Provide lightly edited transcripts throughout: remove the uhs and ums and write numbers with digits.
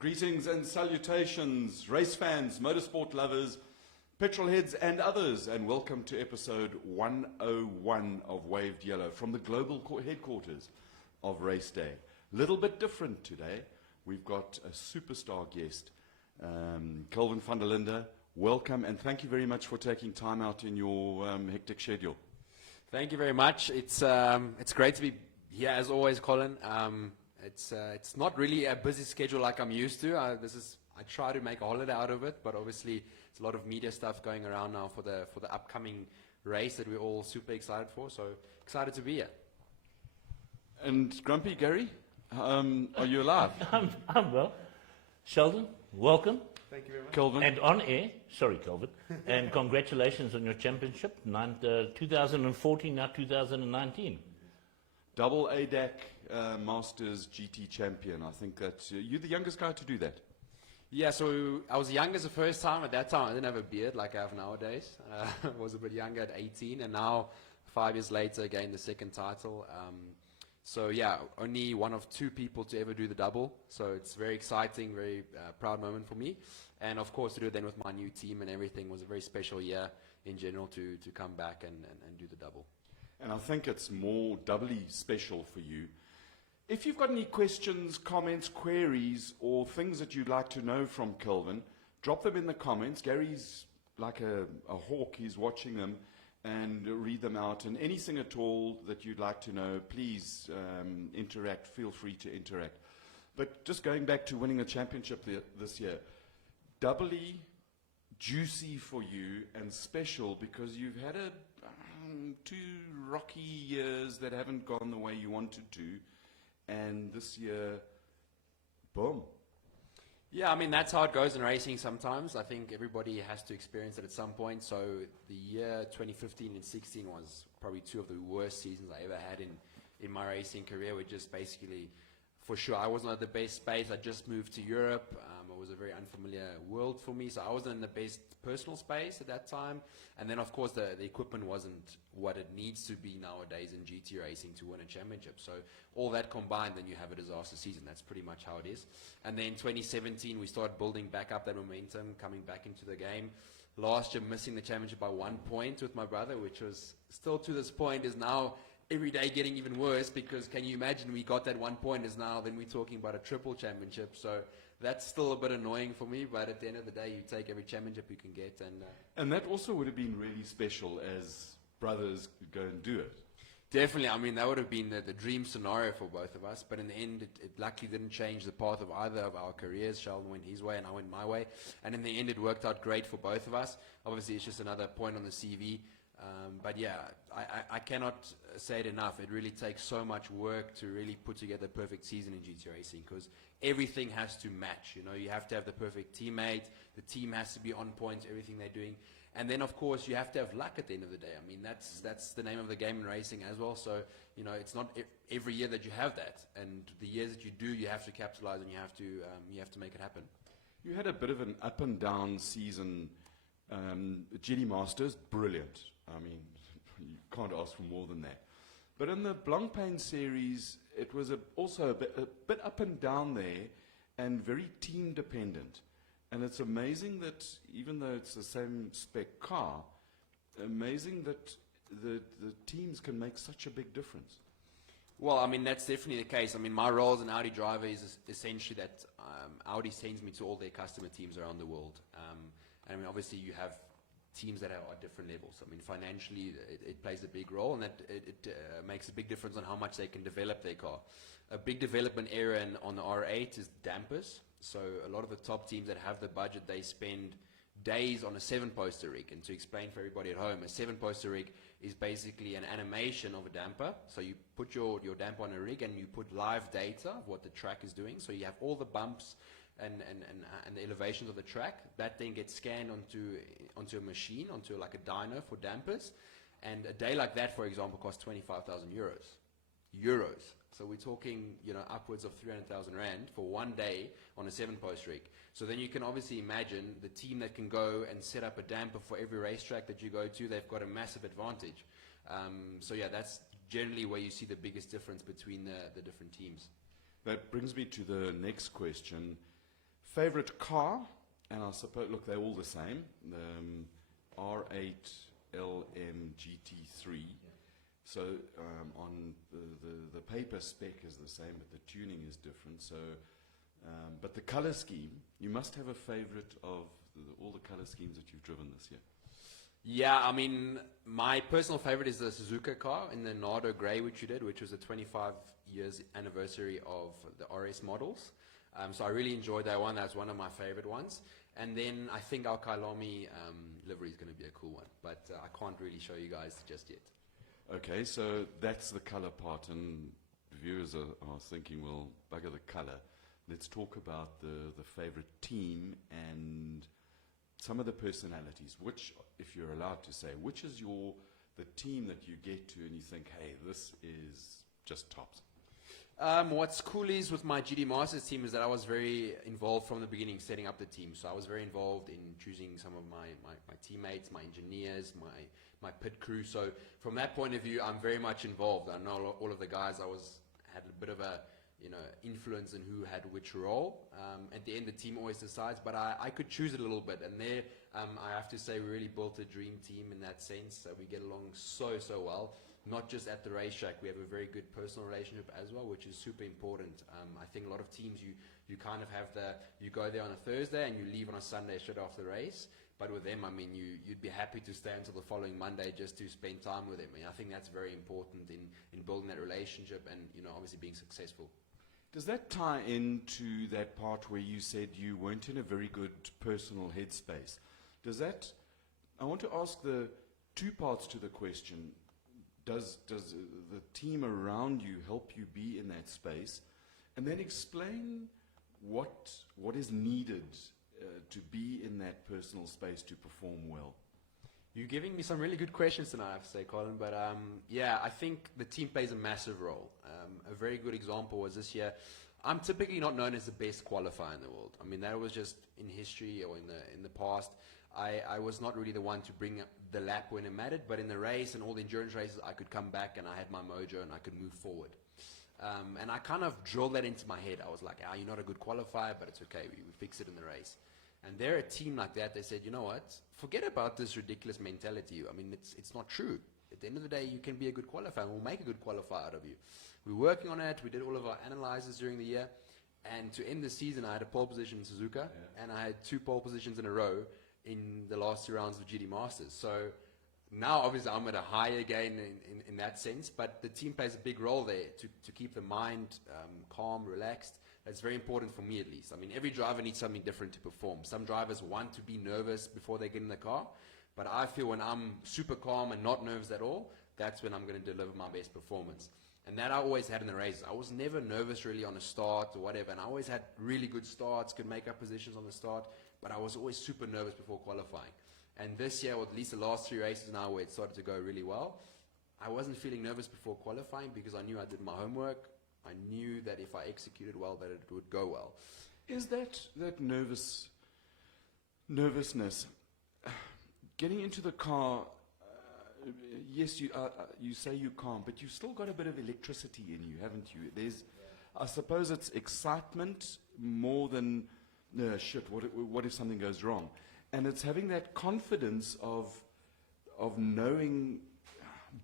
Greetings and salutations, race fans, motorsport lovers, petrol heads and others, and welcome to episode 101 of Waved Yellow from the global headquarters of RaceDay. Little bit different today. We've got a superstar guest, Kelvin van der Linde. Welcome and thank you very much for taking time out in your hectic schedule. Thank you very much. It's great to be here as always, Colin. It's not really a busy schedule like I'm used to. I try to make a holiday out of it, but obviously it's a lot of media stuff going around now for the upcoming race that we're all super excited for. So excited to be here. And Grumpy Gary, are you alive? I'm well. Sheldon, welcome. Thank you very much. Kelvin. And on air, sorry, Kelvin, and congratulations on your championship, 2014, now 2019. Double ADAC Masters GT champion. I think that you're the youngest guy to do that. Yeah, so I was young as the first time. At that time, I didn't have a beard like I have nowadays. I was a bit younger at 18, and now 5 years later, gained the second title. So yeah, only one of two people to ever do the double. So it's very exciting, very proud moment for me. And of course, to do it then with my new team and everything was a very special year in general to come back and do the double. And I think it's more doubly special for you. If you've got any questions, comments, queries, or things that you'd like to know from Kelvin, drop them in the comments. Gary's like a hawk. He's watching them and read them out. And anything at all that you'd like to know, please interact. Feel free to interact. But just going back to winning a championship this year, doubly juicy for you and special because you've had two rocky years that haven't gone the way you wanted to. And this year, boom. Yeah, I mean, that's how it goes in racing sometimes. I think everybody has to experience it at some point. So the year 2015 and 16 was probably two of the worst seasons I ever had in my racing career. We just basically, for sure, I wasn't at the best space. I just moved to Europe. It was a very unfamiliar world for me. So I wasn't in the best personal space at that time. And then, of course, the equipment wasn't what it needs to be nowadays in GT racing to win a championship. So all that combined, then you have a disaster season. That's pretty much how it is. And then 2017, we started building back up that momentum, coming back into the game. Last year, missing the championship by 1 point with my brother, which was still to this point is now every day getting even worse because can you imagine we got that 1 point is now then we're talking about a triple championship. So that's still a bit annoying for me, but at the end of the day, you take every championship you can get. And that also would have been really special as brothers go and do it. Definitely. I mean, that would have been the dream scenario for both of us. But in the end, it luckily didn't change the path of either of our careers. Sheldon went his way and I went my way. And in the end, it worked out great for both of us. Obviously, it's just another point on the CV. But yeah, I cannot say it enough. It really takes so much work to really put together a perfect season in GT racing because everything has to match. You know, you have to have the perfect teammate. The team has to be on point to everything they're doing. And then, of course, you have to have luck at the end of the day. I mean, that's the name of the game in racing as well. So, you know, it's not every year that you have that. And the years that you do, you have to capitalize and you have to make it happen. You had a bit of an up and down season. GT Masters, brilliant. I mean, you can't ask for more than that. But in the Blancpain series, it was also a bit up and down there and very team dependent. And it's amazing that even though it's the same spec car, amazing that the teams can make such a big difference. Well, I mean, that's definitely the case. I mean, my role as an Audi driver is essentially that Audi sends me to all their customer teams around the world. I mean, obviously, you have teams that are at different levels. I mean, financially, it plays a big role, and that it makes a big difference on how much they can develop their car. A big development area on the R8 is dampers. So a lot of the top teams that have the budget, they spend days on a 7-poster rig. And to explain for everybody at home, a 7-poster rig is basically an animation of a damper. So you put your damper on a rig and you put live data of what the track is doing. So you have all the bumps and the elevations of the track. That then gets scanned onto a machine, onto like a dyno for dampers. And a day like that, for example, costs 25,000 euros. So we're talking, you know, upwards of 300,000 rand for 1 day on a 7-post rig. So then you can obviously imagine the team that can go and set up a damper for every racetrack that you go to, they've got a massive advantage. So yeah, that's generally where you see the biggest difference between the different teams. That brings me to the next question. Favorite car, and I suppose, look, they're all the same. R8 LM GT3. So on the paper spec is the same, but the tuning is different. So, but the color scheme, you must have a favorite of all the color schemes that you've driven this year. Yeah, I mean, my personal favorite is the Suzuka car in the Nardo Grey, which you did, which was the 25 years anniversary of the RS models. So I really enjoyed that one. That's one of my favorite ones. And then I think our Kyalami livery is going to be a cool one, but I can't really show you guys just yet. Okay, so that's the color part, and viewers are thinking, well, bugger the color. Let's talk about the favorite team and some of the personalities. Which, if you're allowed to say, which is the team that you get to and you think, hey, this is just tops? What's cool is with my GD Masters team is that I was very involved from the beginning setting up the team. So I was very involved in choosing some of my teammates, my engineers, my pit crew. So from that point of view, I'm very much involved. I know all of the guys. Had a bit of a influence in who had which role. At the end, the team always decides, but I could choose it a little bit. And there, I have to say, we really built a dream team in that sense. We get along so well. Not just at the racetrack, we have a very good personal relationship as well, which is super important. I think a lot of teams, you kind of have you go there on a Thursday and you leave on a Sunday straight after the race. But with them, I mean, you'd be happy to stay until the following Monday just to spend time with them. And I think that's very important in building that relationship and, obviously being successful. Does that tie into that part where you said you weren't in a very good personal headspace? I want to ask the two parts to the question. Does the team around you help you be in that space? And then explain what is needed to be in that personal space to perform well. You're giving me some really good questions tonight, I have to say, Colin. But yeah, I think the team plays a massive role. A very good example was this year. I'm typically not known as the best qualifier in the world. I mean, that was just in history or in the past. I was not really the one to bring the lap when it mattered, but in the race and all the endurance races, I could come back and I had my mojo and I could move forward. And I kind of drilled that into my head. I was like, you're not a good qualifier, but it's okay. We fix it in the race. And they're a team like that. They said, you know what? Forget about this ridiculous mentality. I mean, it's not true. At the end of the day, you can be a good qualifier, and we'll make a good qualifier out of you. We're working on it. We did all of our analyzes during the year. And to end the season, I had a pole position in Suzuka, and I had 2 pole positions in a row in the last 2 rounds of GD Masters. So now, obviously, I'm at a high again in that sense, but the team plays a big role there to keep the mind calm, relaxed. That's very important for me, at least. I mean, every driver needs something different to perform. Some drivers want to be nervous before they get in the car, but I feel when I'm super calm and not nervous at all, that's when I'm going to deliver my best performance. And that I always had in the races. I was never nervous really on a start or whatever, and I always had really good starts, could make up positions on the start, but I was always super nervous before qualifying. And this year, or at least the last 3 races now where it started to go really well, I wasn't feeling nervous before qualifying because I knew I did my homework. I knew that if I executed well, that it would go well. Is that nervousness, getting into the car, yes, you say you can't, but you've still got a bit of electricity in you, haven't you? I suppose it's excitement more than, shit, what if something goes wrong? And it's having that confidence of knowing,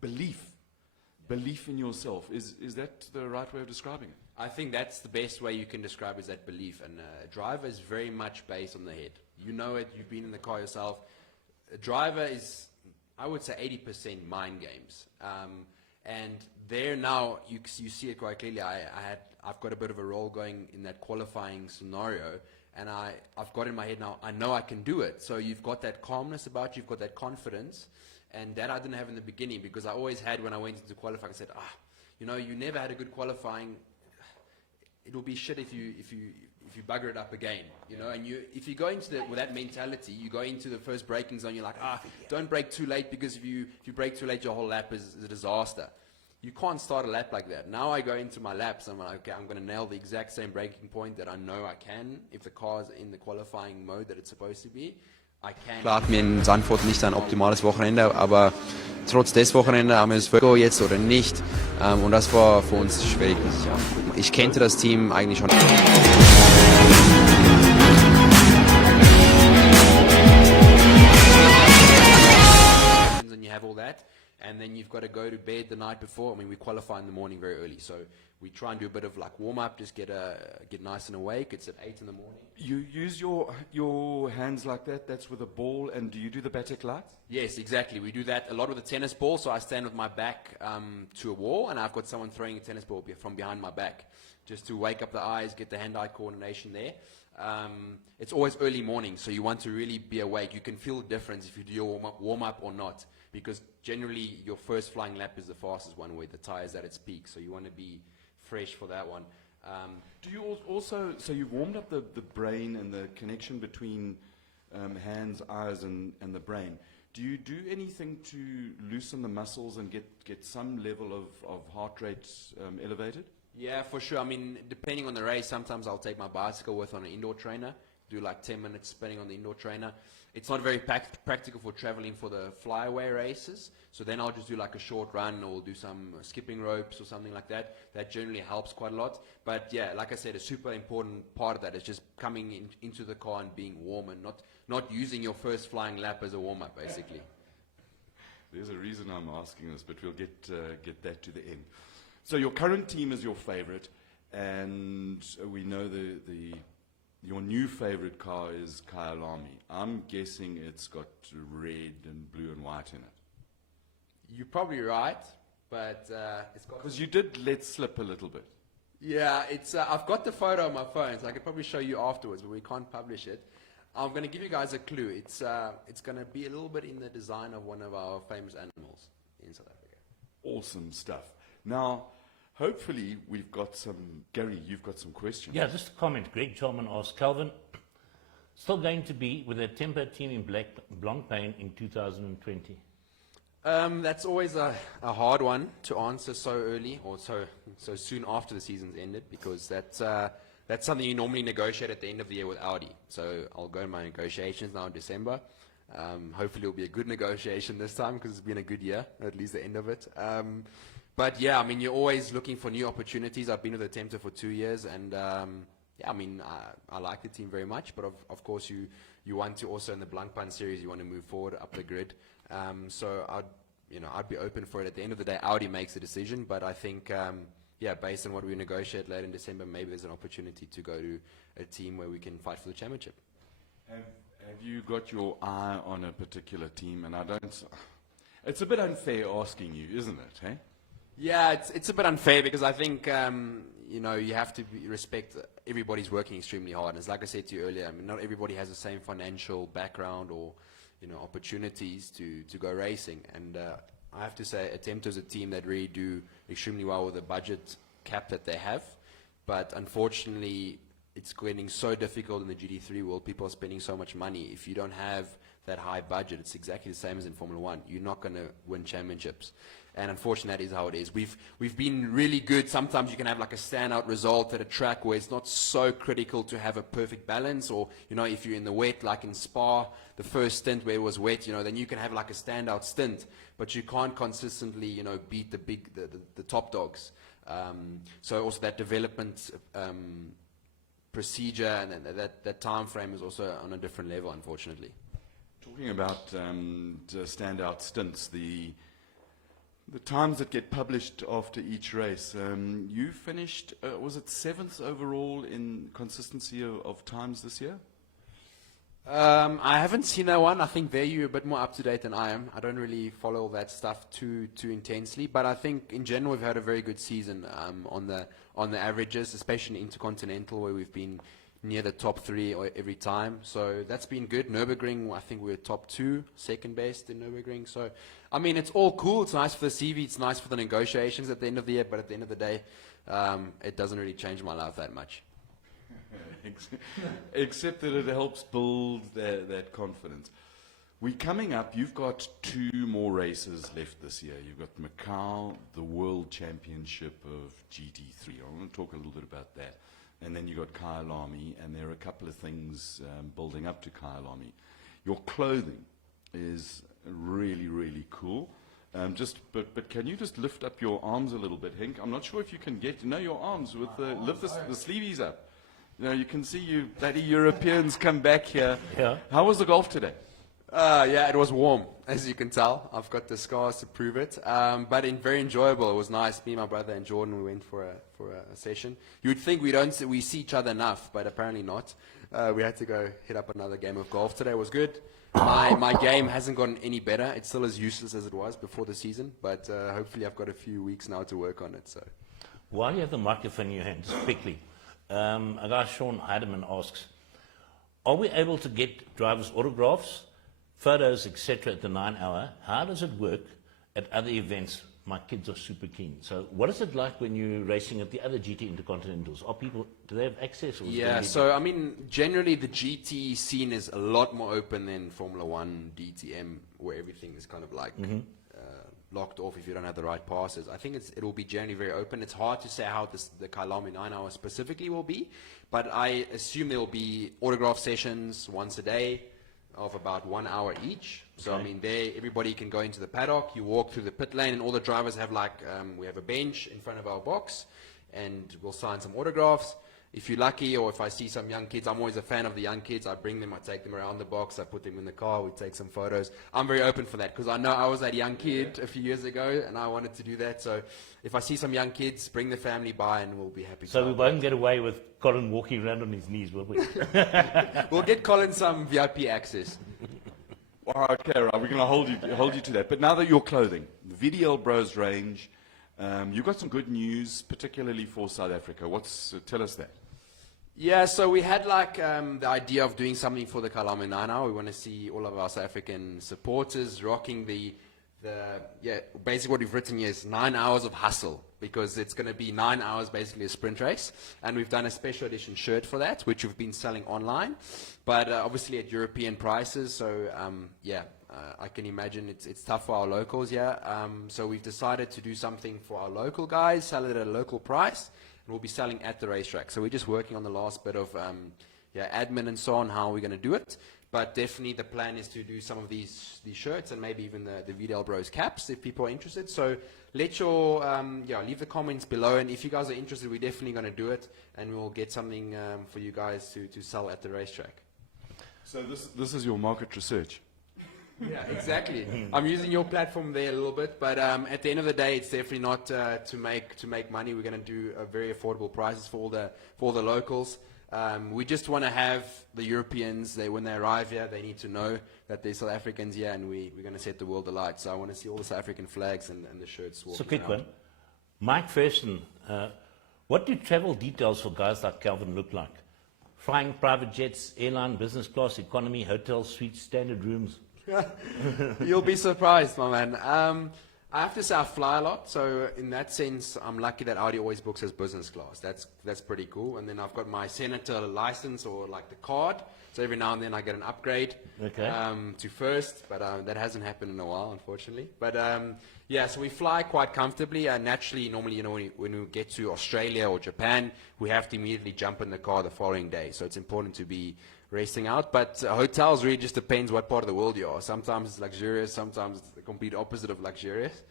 belief in yourself. Is that the right way of describing it? I think that's the best way you can describe is that belief. And a driver is very much based on the head. You know it. You've been in the car yourself. A driver is, I would say, 80% mind games. And there now, you see it quite clearly. I've got a bit of a role going in that qualifying scenario. And I've got in my head now, I know I can do it. So you've got that calmness about you. You've got that confidence. And that I didn't have in the beginning because I always had when I went into qualifying, I said, you never had a good qualifying. It'll be shit if you bugger it up again, And if you go into with that mentality, you go into the first braking zone, you're like, don't brake too late because if you brake too late, your whole lap is a disaster. You can't start a lap like that. Now I go into my laps, I'm like, okay, I'm going to nail the exact same braking point that I know I can if the car's in the qualifying mode that it's supposed to be. Klar hatten wir in Zandvoort nicht ein optimales Wochenende, aber trotz des Wochenende haben wir es wirklich jetzt oder nicht. Und das war für uns schwierig. Ich kannte das Team eigentlich schon. and then you've got to go to bed the night before. I mean, we qualify in the morning very early, so we try and do a bit of like warm up, just get nice and awake. It's at 8 in the morning. You use your hands like that? That's with a ball, and do you do the batik lights? Yes, exactly. We do that a lot with a tennis ball. So I stand with my back to a wall, and I've got someone throwing a tennis ball from behind my back, just to wake up the eyes, get the hand-eye coordination there. It's always early morning, so you want to really be awake. You can feel the difference if you do your warm-up or not, because generally your first flying lap is the fastest one where the tire is at its peak, so you want to be fresh for that one. Do you also, so you've warmed up the brain and the connection between hands, eyes, and the brain. Do you do anything to loosen the muscles and get some level of heart rate elevated? Yeah, for sure. I mean, depending on the race, sometimes I'll take my bicycle with on an indoor trainer, do like 10 minutes spinning on the indoor trainer. It's not very practical for traveling for the flyaway races, so then I'll just do like a short run or do some skipping ropes or something like that. That generally helps quite a lot. But yeah, like I said, a super important part of that is just coming into the car and being warm and not using your first flying lap as a warm-up, basically. There's a reason I'm asking this, but we'll get that to the end. So your current team is your favorite, and we know your new favorite car is Kyalami. I'm guessing it's got red and blue and white in it. You're probably right, but it's got... Because you did let slip a little bit. Yeah, it's. I've got the photo on my phone, so I could probably show you afterwards, but we can't publish it. I'm going to give you guys a clue. It's going to be a little bit in the design of one of our famous animals in South Africa. Awesome stuff. Now, hopefully we've got some... Gary, you've got some questions. Yeah, just a comment. Greg Chalman asked, Kelvin, still going to be with a temper team in Blancpain in 2020? That's always a hard one to answer so early or so soon after the season's ended, because that's something you normally negotiate at the end of the year with Audi. So I'll go in my negotiations now in December. Hopefully it'll be a good negotiation this time, because it's been a good year, at least the end of it. But yeah, I mean, you're always looking for new opportunities. I've been with Attempter for 2 years, and yeah, I mean, I like the team very much, but of course you want to also in the Blancpain series, you want to move forward up the grid. So I'd be open for it. At the end of the day, Audi makes the decision, but I think, yeah, based on what we negotiate later in December, maybe there's an opportunity to go to a team where we can fight for the championship. Have you got your eye on a particular team? And I don't... It's a bit unfair asking you, isn't it, hey? Yeah, it's a bit unfair, because I think, you have to respect everybody's working extremely hard. And it's like I said to you earlier, I mean, not everybody has the same financial background or opportunities to go racing. And I have to say, Attempter is a team that really do extremely well with the budget cap that they have. But unfortunately, it's getting so difficult in the GT3 world. People are spending so much money. If you don't have that high budget, it's exactly the same as in Formula One. You're not going to win championships. And unfortunately, that is how it is. We've been really good. Sometimes you can have like a standout result at a track where it's not so critical to have a perfect balance. Or, if you're in the wet, like in Spa, the first stint where it was wet, then you can have like a standout stint. But you can't consistently, beat the top dogs. So also that development procedure and that time frame is also on a different level, unfortunately. Talking about standout stints, the times that get published after each race, you finished, was it 7th overall in consistency of times this year? I haven't seen that one. I think there you're a bit more up to date than I am. I don't really follow that stuff too intensely, but I think in general we've had a very good season on the averages, especially in Intercontinental, where we've been near the top 3 every time. So that's been good. Nürburgring, I think we're top 2, second best in Nürburgring. So, I mean, it's all cool. It's nice for the CV. It's nice for the negotiations at the end of the year. But at the end of the day, it doesn't really change my life that much. Except that it helps build that confidence. We're coming up. You've got 2 more races left this year. You've got Macau, the World Championship of GT3. I want to talk a little bit about that. And then you've got Kyalami, and there are a couple of things building up to Kyalami. Your clothing is really, really cool. But can you just lift up your arms a little bit, Henk? I'm not sure if you can get your arms with lift the sleeveys up. You can see you bloody Europeans come back here. Yeah. How was the golf today? Yeah, it was warm, as you can tell. I've got the scars to prove it. But very enjoyable. It was nice. Me, my brother, and Jordan, we went for a session. You would think we see each other enough, but apparently not. We had to go hit up another game of golf today. It was good. My game hasn't gotten any better. It's still as useless as it was before the season, but hopefully I've got a few weeks now to work on it. So, While you have the microphone in your hand, just quickly, a guy, Sean Heidemann, asks, are we able to get drivers' autographs, photos, etc. at the 9 hour? How does it work at other events? My kids are super keen. So what is it like when you're racing at the other GT Intercontinentals? Do they have access? Or yeah, so I mean, generally the GT scene is a lot more open than Formula One, DTM, where everything is kind of like locked off if you don't have the right passes. I think it will be generally very open. It's hard to say how the Kyalami 9 hour specifically will be, but I assume there will be autograph sessions once a day of about 1 hour each. So, I mean, everybody can go into the paddock, you walk through the pit lane, and all the drivers have we have a bench in front of our box, and we'll sign some autographs. If you're lucky, or if I see some young kids, I'm always a fan of the young kids. I bring them, I take them around the box, I put them in the car, we take some photos. I'm very open for that, because I know I was that young kid a few years ago, and I wanted to do that. So if I see some young kids, bring the family by, and we'll be happy. So we won't get away with Colin walking around on his knees, will we? We'll get Colin some VIP access. Okay, right, we're going to hold you to that. But now that you're clothing, the VDL Bros range, you've got some good news, particularly for South Africa. Tell us that. Yeah, so we had the idea of doing something for the Kyalami 9 hour. We want to see all of our South African supporters rocking basically what we've written here is 9 hours of hustle, because it's going to be 9 hours basically a sprint race, and we've done a special edition shirt for that, which we've been selling online, but obviously at European prices. So I can imagine it's tough for our locals here. So we've decided to do something for our local guys, sell it at a local price, and we'll be selling at the racetrack. So we're just working on the last bit of admin and so on, how we're going to do it. But definitely the plan is to do some of these shirts, and maybe even the VDL Bros caps if people are interested. So let your leave the comments below, and if you guys are interested, we're definitely going to do it, and we'll get something for you guys to sell at the racetrack. So this is your market research. Yeah, exactly. I'm using your platform there a little bit, but at the end of the day, it's definitely not to make money. We're going to do very affordable prices for all the locals. We just want to have the Europeans, when they arrive here, they need to know that there's South Africans here, and we're going to set the world alight. So I want to see all the South African flags and the shirts. So quick one. Mike Ferguson, what do travel details for guys like Kelvin look like? Flying private jets, airline, business class, economy, hotel suites, standard rooms? You'll be surprised, my man. I have to say I fly a lot, so in that sense, I'm lucky that Audi always books as business class. That's pretty cool. And then I've got my senator license, or like the card, so every now and then I get an upgrade to first, but that hasn't happened in a while, unfortunately. But so we fly quite comfortably, and naturally, normally, when we get to Australia or Japan, we have to immediately jump in the car the following day. So it's important to be racing out, but hotels really just depends what part of the world you are. Sometimes it's luxurious, sometimes it's the complete opposite of luxurious.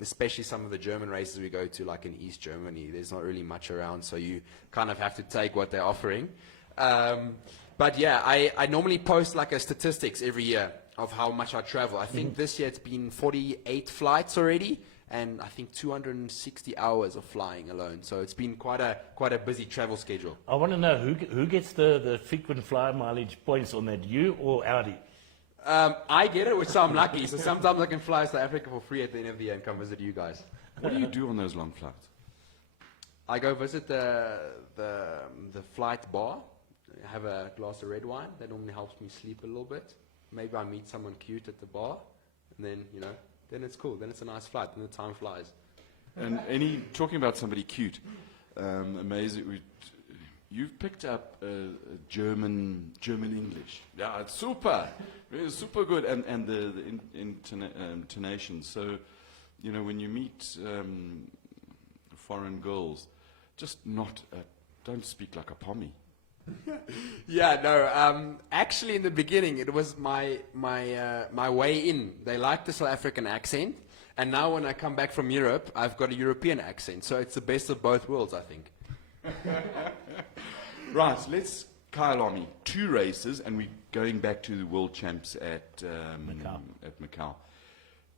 Especially some of the German races we go to, like in East Germany, there's not really much around, so you kind of have to take what they're offering. But yeah, I normally post like a statistics every year of how much I travel. I think this year it's been 48 flights already, and I think 260 hours of flying alone. So it's been quite a busy travel schedule. I want to know who gets the frequent flyer mileage points on that, you or Audi? I get it, which I'm lucky. So sometimes I can fly to South Africa for free at the end of the year and come visit you guys. What do you do on those long flights? I go visit the flight bar, have a glass of red wine. That normally helps me sleep a little bit. Maybe I meet someone cute at the bar, and then, then it's cool. Then it's a nice flight. Then the time flies. And talking about somebody cute, amazing. You've picked up German English. Yeah, it's super. It's super good. And the intonation. So, when you meet foreign girls, just don't speak like a Pommy. Yeah, no. Actually, in the beginning, it was my way in. They liked the South African accent, and now when I come back from Europe, I've got a European accent. So it's the best of both worlds, I think. Right. Let's Kyalami, 2 races, and we're going back to the world champs at Macau.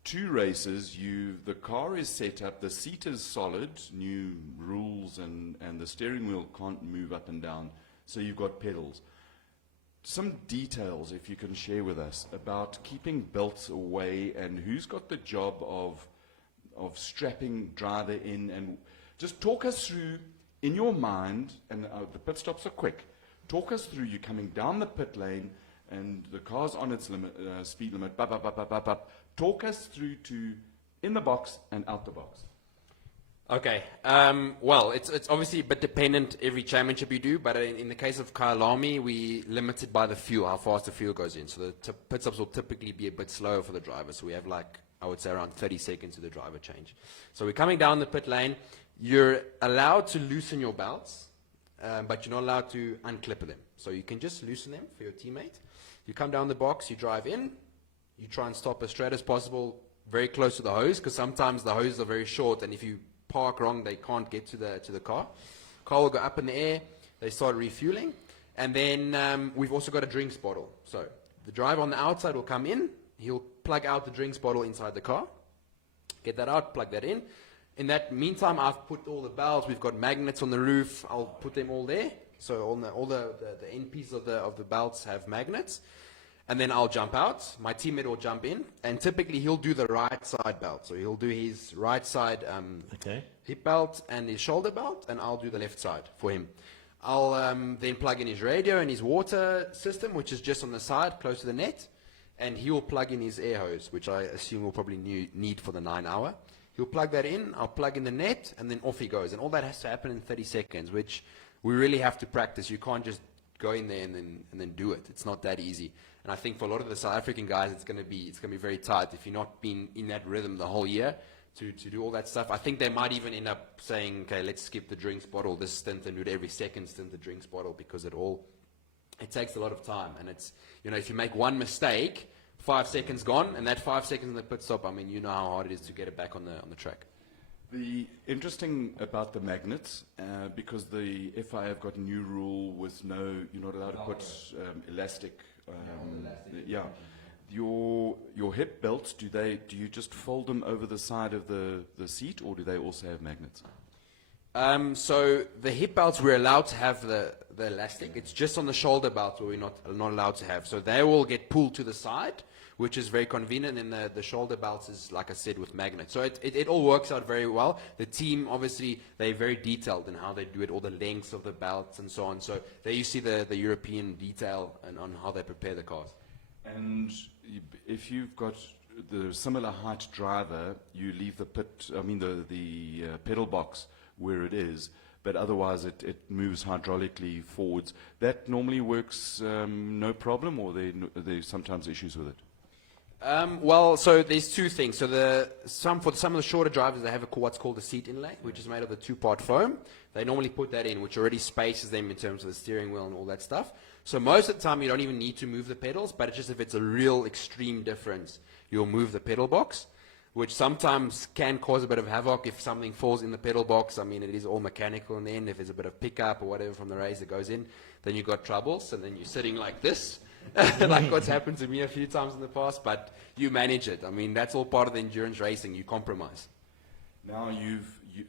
2 races, the car is set up, the seat is solid, new rules, and the steering wheel can't move up and down, so you've got pedals. Some details, if you can share with us, about keeping belts away and who's got the job of strapping driver in, and just talk us through, in your mind, and the pit stops are quick, talk us through you coming down the pit lane and the car's on its limit, speed limit, talk us through to in the box and out the box. Okay. Well, it's obviously a bit dependent every championship you do, but in the case of Kyalami, we limited by the fuel, how fast the fuel goes in. So the pit stops will typically be a bit slower for the driver. So we have I would say around 30 seconds to the driver change. So we're coming down the pit lane. You're allowed to loosen your belts, but you're not allowed to unclip them. So you can just loosen them for your teammate. You come down the box, you drive in, you try and stop as straight as possible, very close to the hose, because sometimes the hoses are very short, and if you park wrong, they can't get to the car. Car will go up in the air, they start refueling, and then we've also got a drinks bottle. So the driver on the outside will come in, he'll plug out the drinks bottle inside the car, get that out, plug that in. In that meantime, I've put all the belts, we've got magnets on the roof, I'll put them all there. So all the end pieces of the belts have magnets. And then I'll jump out, my teammate will jump in, and typically he'll do the right side belt. So he'll do his right side hip belt and his shoulder belt, and I'll do the left side for him. I'll then plug in his radio and his water system, which is just on the side, close to the net, and he will plug in his air hose, which I assume we'll probably need for the 9-hour. He'll plug that in, I'll plug in the net, and then off he goes. And all that has to happen in 30 seconds, which we really have to practice. You can't just go in there and then do it. It's not that easy. And I think for a lot of the South African guys, it's going to be very tight if you're not being in that rhythm the whole year to do all that stuff. I think they might even end up saying, okay, let's skip the drinks bottle this stint and do it every second stint the drinks bottle, because it takes a lot of time. And it's, if you make one mistake, 5 seconds gone, and that 5 seconds in the pit stop, I mean, you know how hard it is to get it back on the track. The interesting about the magnets, because the FIA have got a new rule with you're not allowed to put elastic. Yeah, your hip belts, do you just fold them over the side of the seat, or do they also have magnets? So the hip belts, we're allowed to have the elastic. It's just on the shoulder belt where we're not allowed to have. So they will get pulled to the side, which is very convenient, and the shoulder belts is, like I said, with magnets. So it all works out very well. The team, obviously, they're very detailed in how they do it, all the lengths of the belts and so on. So there you see the European detail and on how they prepare the cars. And if you've got the similar height driver, you leave the pedal box where it is, but otherwise it moves hydraulically forwards. That normally works no problem, or there's sometimes issues with it? Well, so there's 2 things. So for some of the shorter drivers, they have what's called a seat inlay, which is made of the 2-part foam. They normally put that in, which already spaces them in terms of the steering wheel and all that stuff. So most of the time, you don't even need to move the pedals, but it's just if it's a real extreme difference, you'll move the pedal box, which sometimes can cause a bit of havoc if something falls in the pedal box. I mean, it is all mechanical in the end. If there's a bit of pickup or whatever from the race that goes in, then you've got troubles, and then you're sitting like this, like what's happened to me a few times in the past, but you manage it. I mean, that's all part of the endurance racing. You compromise. Now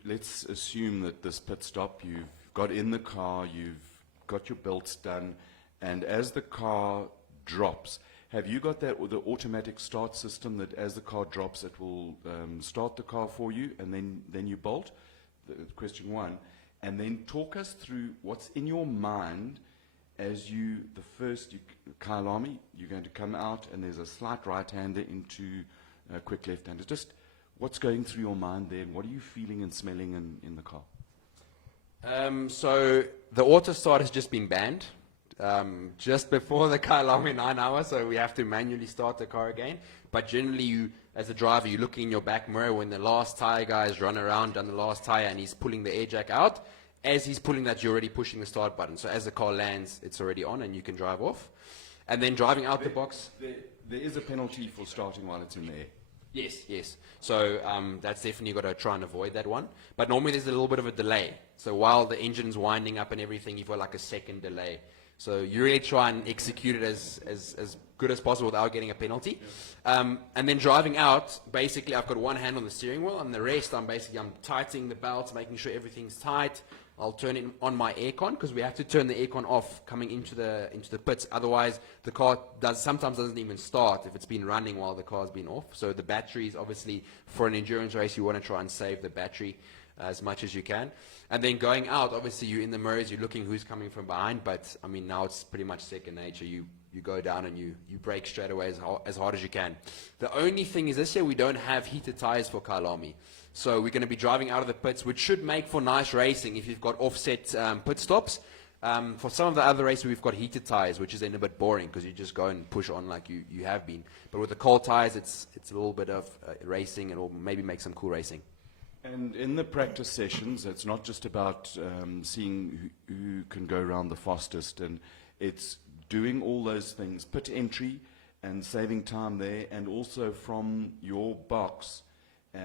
let's assume that this pit stop, you've got in the car, you've got your belts done, and as the car drops, have you got the automatic start system that as the car drops, it will start the car for you, and then you bolt? Question 1. And then talk us through what's in your mind as Kyalami, you're going to come out, and there's a slight right-hander into a quick left-hander. Just what's going through your mind there, and what are you feeling and smelling in the car? So the auto start has just been banned. Just before the Kyalami 9-hour, so we have to manually start the car again. But generally, you, as a driver, you look in your back mirror when the last tire guy has run around on the last tire and he's pulling the air jack out. As he's pulling that, you're already pushing the start button. So as the car lands, it's already on and you can drive off. And then driving out the box. There is a penalty for starting while it's in the air. Yes. So that's definitely got to try and avoid that one. But normally there's a little bit of a delay. So while the engine's winding up and everything, you've got like a second delay. So you really try and execute it as good as possible without getting a penalty. And then driving out, basically I've got one hand on the steering wheel, and the rest I'm tightening the belts, making sure everything's tight. I'll turn it on my aircon, because we have to turn the aircon off coming into the pits. Otherwise, the car sometimes doesn't even start if it's been running while the car's been off. So the batteries, obviously, for an endurance race, you want to try and save the battery as much as you can. And then going out, obviously, you're in the mirrors, you're looking who's coming from behind. But I mean, now it's pretty much second nature. You go down and you brake straight away as hard as you can. The only thing is, this year we don't have heated tires for Kyalami. So we're going to be driving out of the pits, which should make for nice racing if you've got offset pit stops. For some of the other races, we've got heated tires, which is then a bit boring because you just go and push on like you have been. But with the cold tires, it's a little bit of racing, and it'll maybe make some cool racing. And in the practice sessions, it's not just about seeing who can go around the fastest, and it's doing all those things, pit entry and saving time there, and also from your box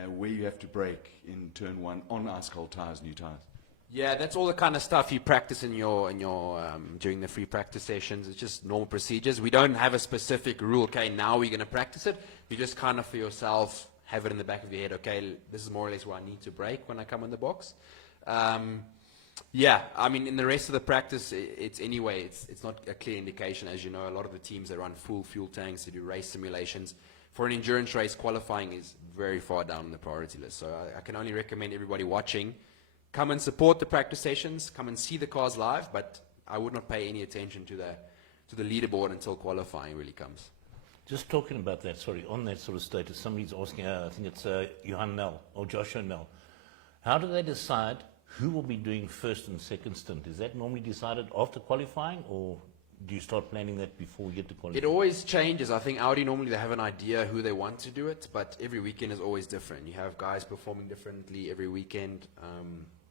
where you have to brake in turn one on ice cold tires, new tires. Yeah, that's all the kind of stuff you practice in your during the free practice sessions. It's just normal procedures. We don't have a specific rule. Okay, now we're going to practice it. You just kind of for yourself have it in the back of your head. Okay, this is more or less where I need to brake when I come in the box. Yeah, I mean, in the rest of the practice, it's not a clear indication. As you know, a lot of the teams, they run full fuel tanks, they do race simulations. For an endurance race, qualifying is very far down on the priority list. So I can only recommend everybody watching, come and support the practice sessions, come and see the cars live, but I would not pay any attention to the leaderboard until qualifying really comes. Just talking about that, sorry, on that sort of status, somebody's asking, I think it's Johan Nell or Joshua Nell. How do they decide who will be doing first and second stint? Is that normally decided after qualifying, or do you start planning that before we get to qualifying? It always changes. I think Audi normally they have an idea who they want to do it, but every weekend is always different. You have guys performing differently every weekend.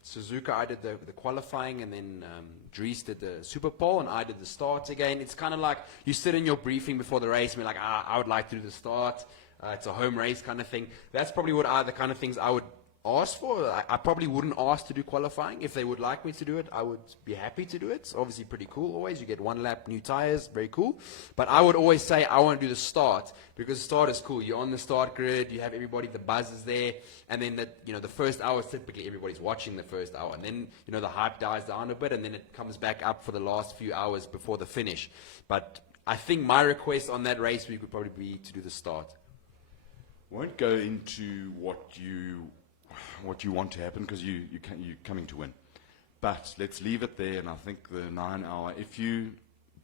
Suzuka, I did the qualifying, and then Dries did the Super Pole, and I did the start again. It's kind of like you sit in your briefing before the race and be like, I would like to do the start. It's a home race kind of thing. That's probably the kind of things I would ask for. I probably wouldn't ask to do qualifying. If they would like me to do it, I would be happy to do it. It's obviously pretty cool always. You get one lap, new tires, very cool. But I would always say I want to do the start, because the start is cool. You're on the start grid, you have everybody, the buzz is there, and then the first hour, typically everybody's watching the first hour, and then the hype dies down a bit, and then it comes back up for the last few hours before the finish. But I think my request on that race week would probably be to do the start. Won't go into what you want to happen, because you're coming to win. But let's leave it there, and I think the 9 hour, if you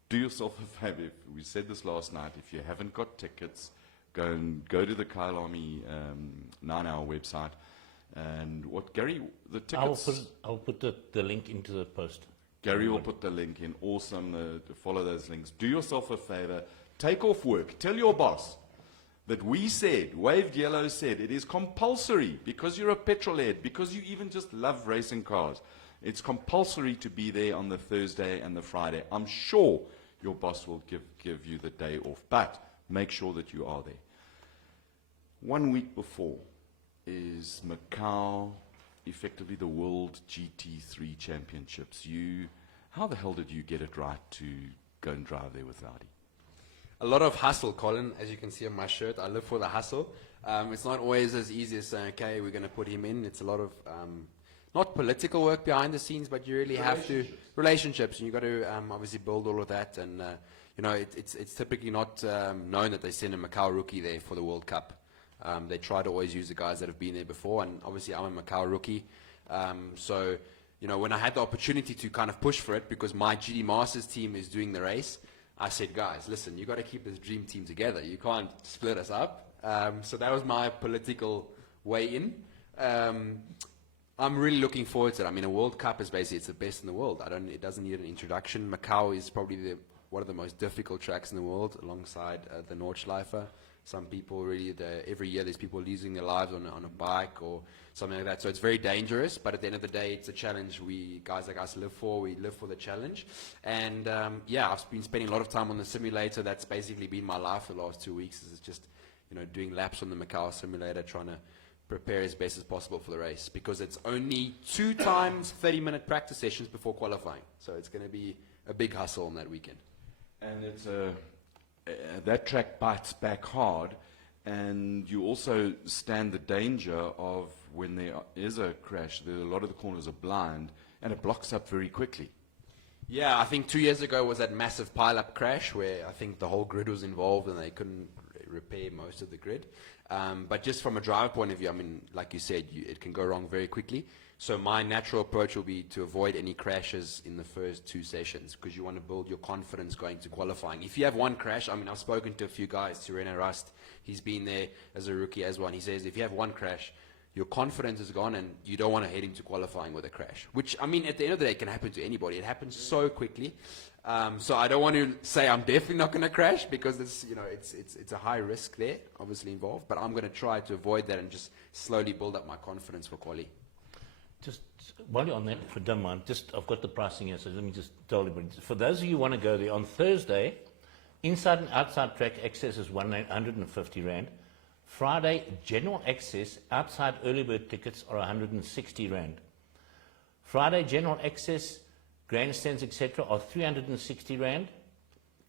do yourself a favor, we said this last night, if you haven't got tickets, go to the Kyalami 9 hour website. And what, Gary, the tickets... I'll put the link into the post. Gary will put the link in. Awesome to follow those links. Do yourself a favor, take off work, tell your boss that we said, Waved Yellow said, it is compulsory, because you're a petrol head, because you even just love racing cars. It's compulsory to be there on the Thursday and the Friday. I'm sure your boss will give you the day off, but make sure that you are there. 1 week before is Macau, effectively the World GT3 Championships. How the hell did you get it right to go and drive there with Audi? A lot of hustle, Colin. As you can see on my shirt, I live for the hustle. It's not always as easy as saying, okay, we're going to put him in. It's a lot of, not political work behind the scenes, but you really have to, relationships, and you've got to obviously build all of that. And, it's typically not known that they send a Macau rookie there for the World Cup. They try to always use the guys that have been there before, and obviously I'm a Macau rookie. So, when I had the opportunity to kind of push for it, because my GD Masters team is doing the race, I said, guys, listen, you got to keep this dream team together. You can't split us up. So that was my political way in. I'm really looking forward to it. I mean, a World Cup is basically, it's the best in the world. It doesn't need an introduction. Macau is probably one of the most difficult tracks in the world, alongside the Nordschleife. Some people really, every year there's people losing their lives on a bike or something like that. So it's very dangerous, but at the end of the day, it's a challenge guys like us live for. We live for the challenge. And I've been spending a lot of time on the simulator. That's basically been my life the last 2 weeks. It's just doing laps on the Macau simulator, trying to prepare as best as possible for the race, because it's only 2 times 30-minute practice sessions before qualifying. So it's going to be a big hustle on that weekend. And it's that track bites back hard, and you also stand the danger of when there is a crash, a lot of the corners are blind, and it blocks up very quickly. Yeah, I think 2 years ago was that massive pile-up crash where I think the whole grid was involved and they couldn't repair most of the grid. But just from a driver point of view, I mean, like you said, it can go wrong very quickly. So my natural approach will be to avoid any crashes in the first 2 sessions, because you want to build your confidence going to qualifying. If you have one crash, I mean, I've spoken to a few guys, to René Rust, he's been there as a rookie as well, and he says if you have one crash, your confidence is gone and you don't want to head into qualifying with a crash, which, I mean, at the end of the day, can happen to anybody. It happens so quickly. So I don't want to say I'm definitely not going to crash, because it's a high risk there, obviously involved, but I'm going to try to avoid that and just slowly build up my confidence for quali. Just while you're on that, if you don't mind, I've got the pricing here, so let me just tell everybody. For those of you who want to go there, on Thursday, inside and outside track access is 150 Rand. Friday, general access, outside early bird tickets are 160 Rand. Friday, general access, grandstands, etc. are 360 Rand.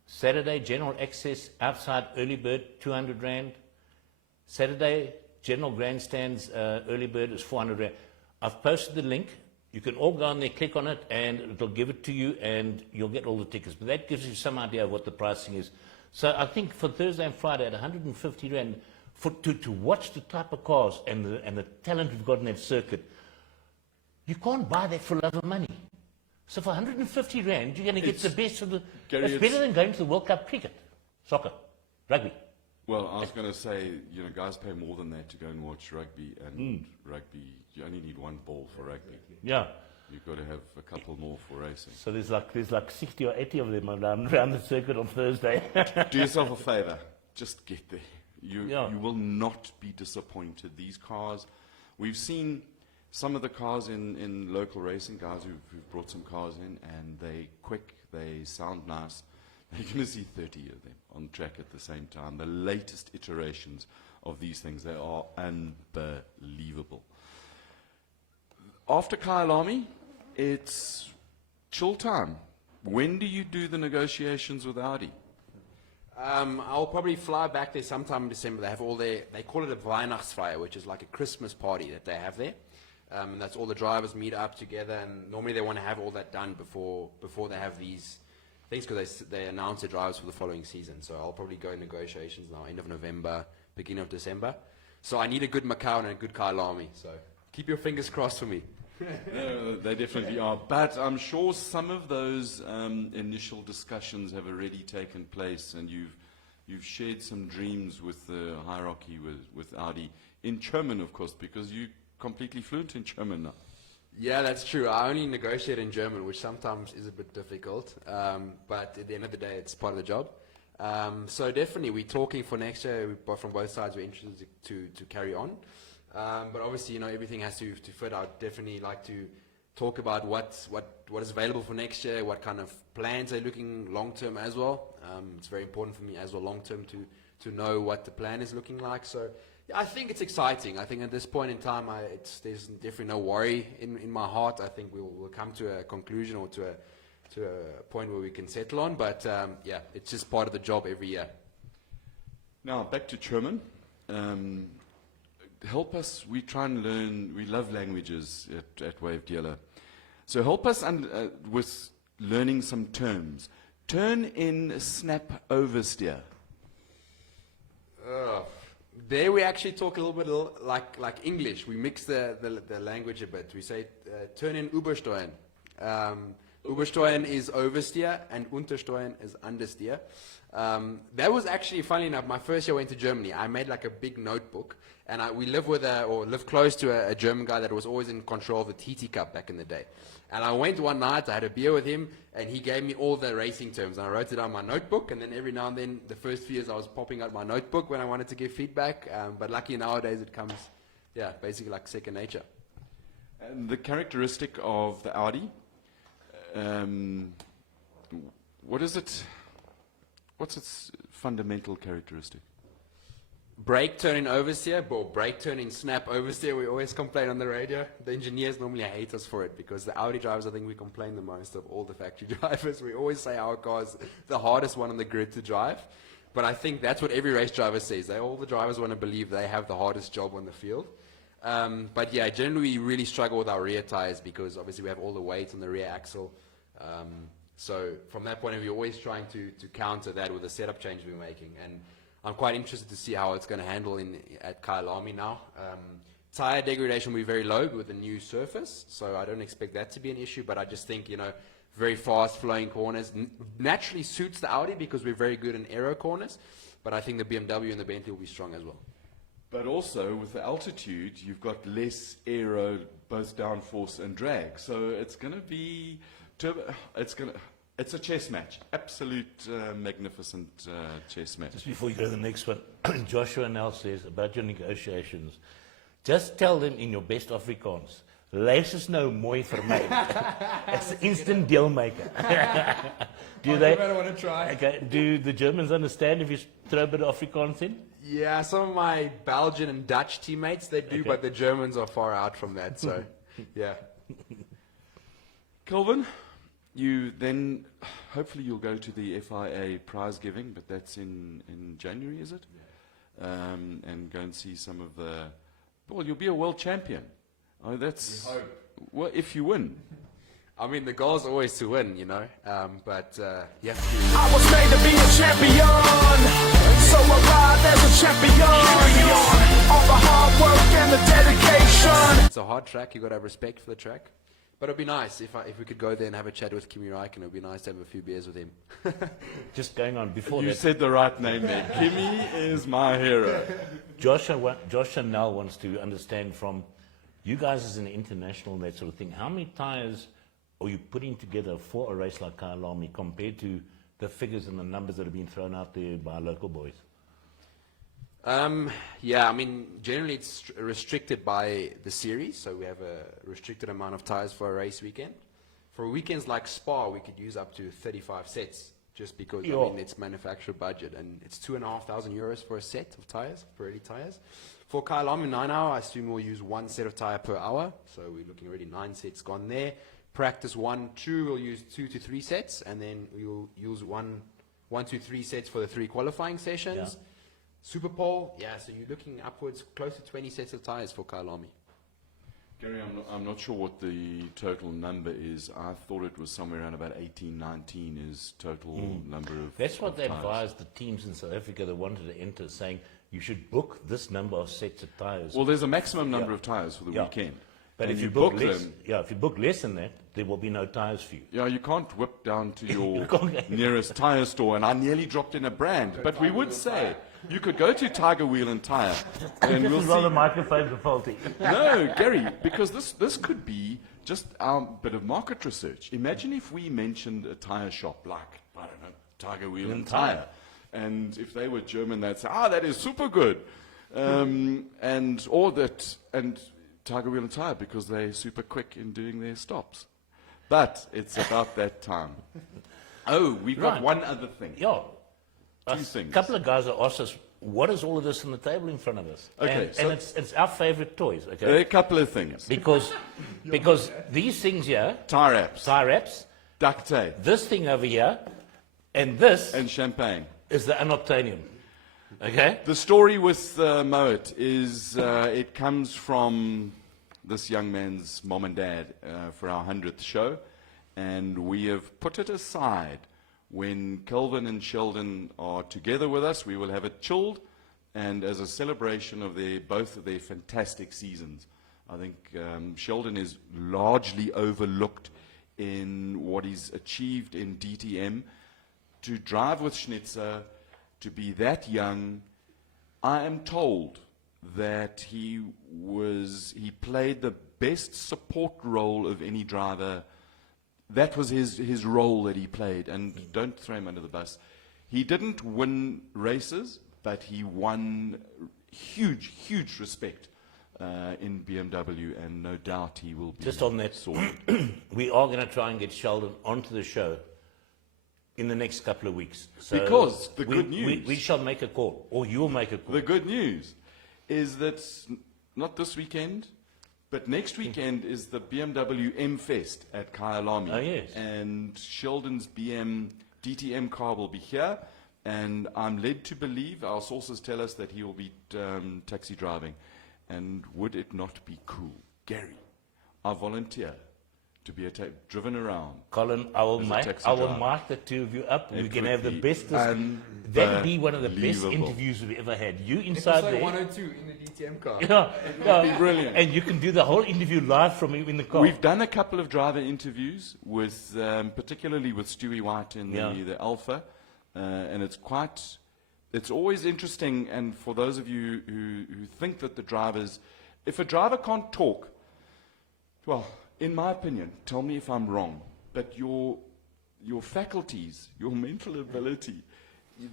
Saturday, general access, outside early bird, 200 Rand. Saturday, general grandstands, early bird is 400 Rand. I've posted the link. You can all go on there, click on it, and it'll give it to you, and you'll get all the tickets. But that gives you some idea of what the pricing is. So I think for Thursday and Friday at 150 Rand, to watch the type of cars and the talent we've got in that circuit, you can't buy that for love of money. So for 150 Rand, you're going to get the best of the... Gary, it's better than going to the World Cup cricket, soccer, rugby. Well, I was going to say, guys pay more than that to go and watch rugby, and rugby, you only need one ball for rugby. Yeah. You've got to have a couple more for racing. So there's like 60 or 80 of them around the circuit on Thursday. Do yourself a favor. Just get there. You will not be disappointed. These cars, we've seen some of the cars in local racing, guys who've brought some cars in, and they quick, they sound nice. You're going to see 30 of them on track at the same time. The latest iterations of these things, they are unbelievable. After Kyalami, it's chill time. When do you do the negotiations with Audi? I'll probably fly back there sometime in December. They have they call it a Weihnachtsfeier, which is like a Christmas party that they have there. And that's all the drivers meet up together, and normally they want to have all that done before they have these things, because they announce the drivers for the following season. So I'll probably go in negotiations now, end of November, beginning of December. So I need a good Macau and a good Kyalami. So keep your fingers crossed for me. No, they definitely are. But I'm sure some of those initial discussions have already taken place, and you've shared some dreams with the hierarchy with Audi in German, of course, because you're completely fluent in German now. Yeah, that's true. I only negotiate in German, which sometimes is a bit difficult. But at the end of the day, it's part of the job. So definitely, we're talking for next year. From both sides, we're interested to carry on. But obviously, everything has to fit. I'd definitely like to talk about what is available for next year, what kind of plans they're looking long-term as well. It's very important for me as well long-term to know what the plan is looking like. So yeah, I think it's exciting. I think at this point in time, there's definitely no worry in my heart. I think we'll come to a conclusion or to a point where we can settle on. But yeah, it's just part of the job every year. Now, back to German. Help us, we try and learn, we love languages at Wave Dealer. So help us with learning some terms. Turn in, snap, oversteer. There we actually talk a little bit like English. We mix the language a bit. We say turn in, übersteuern. Übersteuern is oversteer and untersteuern is understeer. That was actually, funny enough, my first year I went to Germany. I made like a big notebook, and we lived close to a German guy that was always in control of the TT Cup back in the day. And I went one night, I had a beer with him, and he gave me all the racing terms. And I wrote it on my notebook, and then every now and then, the first few years, I was popping out my notebook when I wanted to give feedback. But lucky nowadays, it comes, basically like second nature. And the characteristic of the Audi, what is it? What's its fundamental characteristic? brake turn in oversteer, or brake turn in snap oversteer, we always complain on the radio. The engineers normally hate us for it because the Audi drivers, I think we complain the most of all the factory drivers. We always say our car's the hardest one on the grid to drive. But I think that's what every race driver says. All the drivers want to believe they have the hardest job on the field. But yeah, generally we really struggle with our rear tires because obviously we have all the weight on the rear axle. So from that point of view, we're always trying to counter that with the setup change we're making. And I'm quite interested to see how it's going to handle at Kyalami now. Tire degradation will be very low with the new surface, so I don't expect that to be an issue. But I just think, very fast flowing corners naturally suits the Audi because we're very good in aero corners. But I think the BMW and the Bentley will be strong as well. But also, with the altitude, you've got less aero, both downforce and drag. So it's going to be it's a chess match. Absolute magnificent chess match. Just before you go to the next one, Joshua Nell says about your negotiations, just tell them in your best Afrikaans, lees is nou mooi vir my. It's an instant deal maker. Do they? I want to try. Okay. Do the Germans understand if you throw a bit of Afrikaans in? Yeah, some of my Belgian and Dutch teammates, they do, but the Germans are far out from that. So, yeah. Kelvin, you then, hopefully you'll go to the FIA prize giving, but that's in January, is it? Yeah. And go and see some of the, well, you'll be a world champion. Oh, that's, We hope. Well, if you win. I mean, the goal is always to win, but you have to. I was made to be a champion, so I ride as a champion. All the hard work and the dedication. It's a hard track. You've got to have respect for the track. But it'd be nice if we could go there and have a chat with Kimi Räikkönen. It would be nice to have a few beers with him. Just going on before You that. said the right name there. Kimi is my hero. Joshua Nell wants to understand from you guys as an international and that sort of thing, how many tires are you putting together for a race like Kyalami compared to the figures and the numbers that have been thrown out there by local boys? Yeah, I mean, generally it's restricted by the series, so we have a restricted amount of tires for a race weekend. For weekends like Spa, we could use up to 35 sets, just because, Yeah. I mean, it's manufacturer budget, and it's €2,500 for a set of tires, Pirelli tires. For Kyalami 9 hour, I assume we'll use one set of tire per hour, so we're looking already 9 sets gone there. Practice 1, 2, we'll use 2 to 3 sets, and then we'll use 1 to 3 sets for the 3 qualifying sessions. Yeah. Super Pole, yeah, so you're looking upwards close to 20 sets of tires for Kyalami. Gary, I'm not sure what the total number is. I thought it was somewhere around about 18, 19 is total number of That's what of they tires. advised the teams in South Africa that wanted to enter, saying you should book this number of sets of tires. Well, there's a maximum number Yeah. of tires for the Yeah. weekend. But And if you book less, them, if you book less than that, there will be no tires for you. yeah, you can't whip down to your can't. nearest tire store, and I nearly dropped in a brand. But we would say you could go to Tiger Wheel and Tire, and we'll Well, the see. microphones are faulty. No, Gary, because this could be just our bit of market research. Imagine if we mentioned a tire shop like, I don't know, Tiger Wheel and Tire, and if they were German, they'd say, that is super good, and Tiger Wheel and Tire because they're super quick in doing their stops. But it's about that time. Oh, we've got Right. one other thing. Yeah. Two A things. couple of guys have asked us, what is all of this on the table in front of us? Okay, And, so- and it's our favorite toys, There are okay? a couple of things. Because these things here, Tire wraps, tire wraps, duct tape, this thing over here, and this and champagne. is the unobtainium. Okay? The story with Moet is it comes from this young man's mom and dad for our 100th show, and we have put it aside. When Kelvin and Sheldon are together with us, we will have it chilled, and as a celebration of both of their fantastic seasons. I think Sheldon is largely overlooked in what he's achieved in DTM. To drive with Schnitzer, to be that young, I am told that he played the best support role of any driver. That was his role that he played, and don't throw him under the bus. He didn't win races, but he won huge respect in BMW, and no doubt he will be Just on that, sorted. we are going to try and get Sheldon onto the show in the next couple of weeks. So Because the good news- we shall make a call, or you'll make a call. The good news is that not this weekend, but next weekend is the BMW M Fest at Kyalami. Oh, yes. And Sheldon's BM DTM car will be here. And I'm led to believe, our sources tell us that he will be taxi driving. And would it not be cool, Gary, I volunteer to be driven around. Colin, I will As a mark taxi driver. the two of you up. We It can would have the be best. That'd be one of the best unbelievable. interviews we've ever had. You inside Episode there. 102 in the DTM car. Yeah, be brilliant. And you can do the whole interview live from you in the car. We've done a couple of driver interviews with, particularly with Stewie White in Yeah. the Alpha, and it's always interesting. And for those of you who think that the drivers, if a driver can't talk, well, in my opinion, tell me if I'm wrong, but your faculties, your mental ability,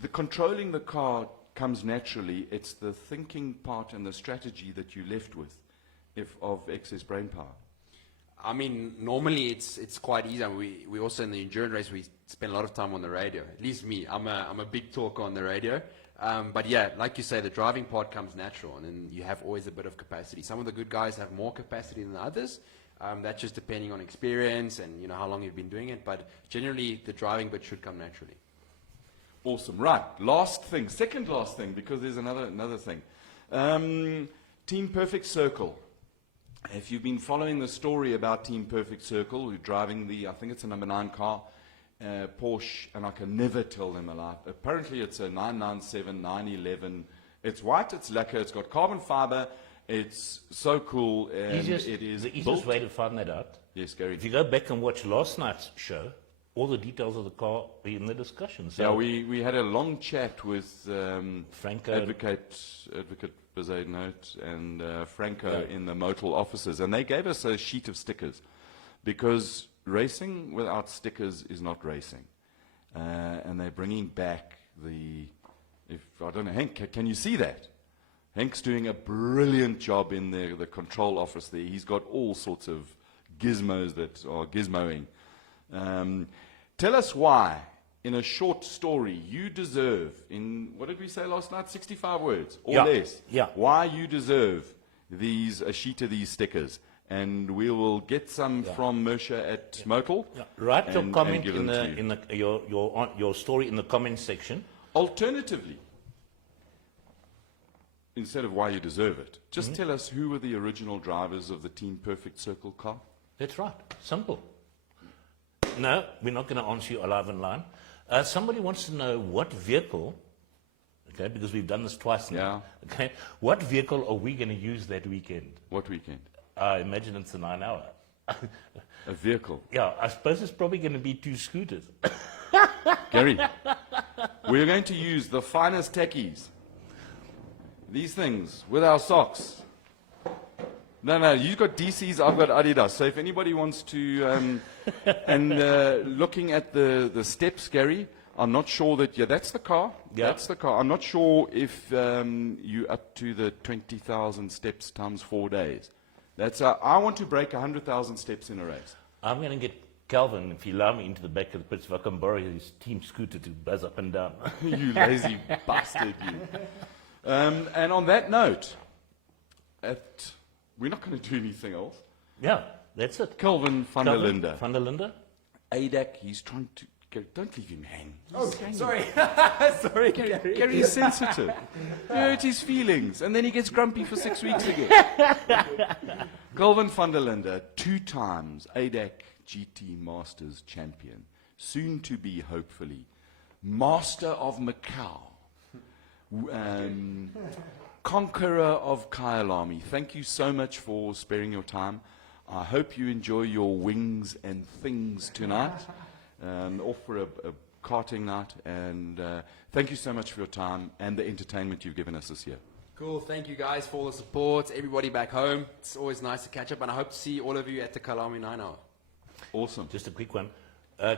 the controlling the car comes naturally. It's the thinking part and the strategy that you're left with, of excess brain power. I mean, normally it's quite easy. I mean, we also in the endurance race we spend a lot of time on the radio. At least me, I'm a big talker on the radio. But yeah, like you say, the driving part comes natural, and then you have always a bit of capacity. Some of the good guys have more capacity than others. That's just depending on experience and how long you've been doing it. But generally, the driving bit should come naturally. Awesome. Right. Second last thing, because there's another thing. Team Perfect Circle. If you've been following the story about Team Perfect Circle, we're driving I think it's a number 9 car, Porsche, and I can never tell them a lie. Apparently it's a 997, 911. It's white, it's lacquer, it's got carbon fiber. It's so cool, and it is the easiest built. way to find that out. Yes, Gary. If you go back and watch last night's show, all the details of the car are in the discussion. So Yeah, we had a long chat with Franco. Advocate Bezuidenhout and Franco Yeah. in the Motul offices, and they gave us a sheet of stickers, because racing without stickers is not racing. And they're bringing back I don't know, Henk, can you see that? Henk's doing a brilliant job in the control office there. He's got all sorts of gizmos that are gizmoing. Tell us why, in a short story, you deserve, in, what did we say last night, 65 words or Yeah, less, yeah. why you deserve a sheet of these stickers. And we will get some from Mersha at Motul. Yeah. Write your and comment give in them to you. your story in the comment section. Alternatively, instead of why you deserve it, just tell us who were the original drivers of the Team Perfect Circle car. That's right. Simple. No, we're not going to answer you live in line. Somebody wants to know what vehicle, okay, because we've done this twice now. Yeah. Okay, what vehicle are we going to use that weekend? What weekend? I imagine it's a 9-hour. A vehicle. Yeah, I suppose it's probably going to be 2 scooters. Gary, we're going to use the finest techies. These things with our socks. No, you've got DCs, I've got Adidas. So if anybody wants to, looking at the steps, Gary, I'm not sure that, that's the car. Yeah. That's the car. I'm not sure if you're up to the 20,000 steps times 4 days. I want to break 100,000 steps in a race. I'm going to get Kelvin, if you allow me, into the back of the pits, if I can borrow his team scooter to buzz up and down. You lazy bastard, you. And on that note, we're not going to do anything else. Yeah, that's it. Kelvin van der Linde. Van der Linde? ADAC, he's trying to... Don't leave him hang. Oh, He's hanging. sorry. Sorry, Gary. Gary is sensitive. You hurt his feelings, and then he gets grumpy for 6 weeks again. Kelvin van der Linde, 2 times ADAC GT Masters champion, soon to be, hopefully, Master of Macau, conqueror of Kyalami. Thank you so much for sparing your time. I hope you enjoy your wings and things tonight. Off for a karting night, and thank you so much for your time and the entertainment you've given us this year. Cool. Thank you guys for all the support. Everybody back home. It's always nice to catch up, and I hope to see all of you at the Kyalami 9-hour. Awesome. Just a quick one.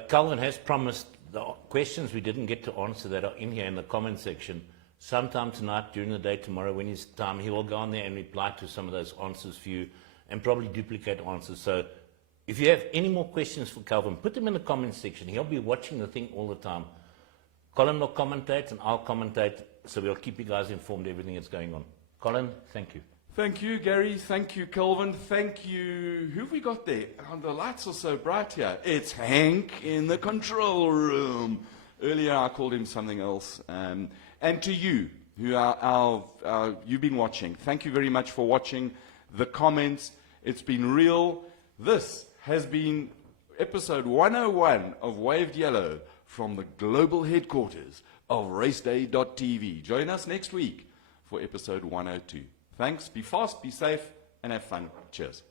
Calvin has promised the questions we didn't get to answer that are in here in the comment section. Sometime tonight, during the day, tomorrow, when it's time, he will go on there and reply to some of those answers for you and probably duplicate answers. So If you have any more questions for Kelvin, put them in the comments section. He'll be watching the thing all the time. Colin will commentate and I'll commentate, so we'll keep you guys informed of everything that's going on. Colin, thank you. Thank you, Gary. Thank you, Kelvin. Thank you. Who have we got there? Oh, the lights are so bright here. It's Hank in the control room. Earlier I called him something else. And to you, who are you've been watching. Thank you very much for watching. The comments. It's been real. This has been episode 101 of Waved Yellow from the global headquarters of RaceDay.tv. Join us next week for episode 102. Thanks, be fast, be safe, and have fun. Cheers.